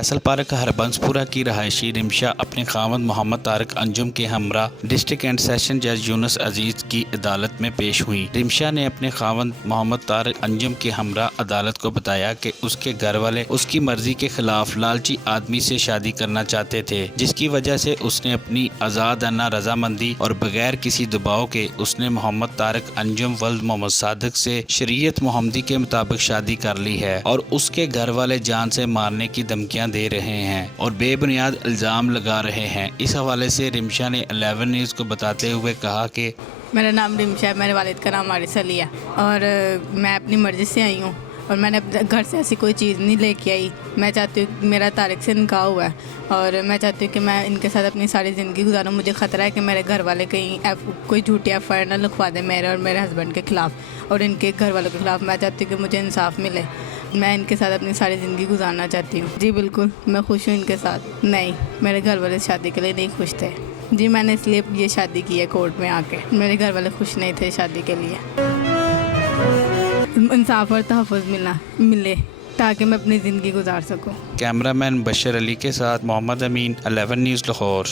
Faisal park Harbanspura की रहायशी रिमशा अपने खावंद मोहम्मद तारिक अंजुम के हमरा डिस्ट्रिक्ट एंड सेशन जज यूनुस अजीज की अदालत में पेश हुई। रिमशा ने अपने खावंद मोहम्मद तारिक अंजुम के हमरा अदालत को बताया कि उसके घर वाले उसकी मर्जी के खिलाफ लालची आदमी से शादी करना चाहते थे, जिसकी वजह से उसने अपनी आज़ादाना रजामंदी और बगैर किसी दबाव के उसने मोहम्मद तारिक अंजुम वल्द मोहम्मद सादिक से शरीयत मोहम्मदी के मुताबिक शादी कर ली है और उसके घर वाले जान से मारने की धमकियां दे रहे हैं और बेबुनियाद इल्ज़ाम लगा रहे हैं। इस हवाले से रिमशा ने 11 न्यूज़ को बताते हुए कहा कि मेरा नाम रिमशा है, मेरे वालिद का नाम आरिस अली है और मैं अपनी मर्ज़ी से आई हूँ और मैंने अपने घर से ऐसी कोई चीज़ नहीं लेके आई। मैं चाहती हूँ, मेरा तारिक से निकाह हुआ है और मैं चाहती हूँ कि मैं इनके साथ अपनी सारी ज़िंदगी गुजारूँ। मुझे ख़तरा है कि मेरे घर वाले कहीं कोई झूठी FIR ना लिखवा दें मेरे और मेरे हस्बैंड के ख़िलाफ़ और इनके घर वालों के ख़िलाफ़। मैं चाहती हूँ कि मुझे इंसाफ मिले। मैं इनके साथ अपनी सारी ज़िंदगी गुजारना चाहती हूँ। जी बिल्कुल, मैं खुश हूँ इनके साथ। नहीं, मेरे घर वाले शादी के लिए नहीं खुश थे। जी मैंने इसलिए ये शादी की है कोर्ट में आके। मेरे घर वाले खुश नहीं थे शादी के लिए। इंसाफ और तहफ़्फ़ुज़ मिले ताकि मैं अपनी ज़िंदगी गुजार सकूँ। कैमरामैन बशर अली के साथ मोहम्मद अमीन, 11 न्यूज़ लाहौर।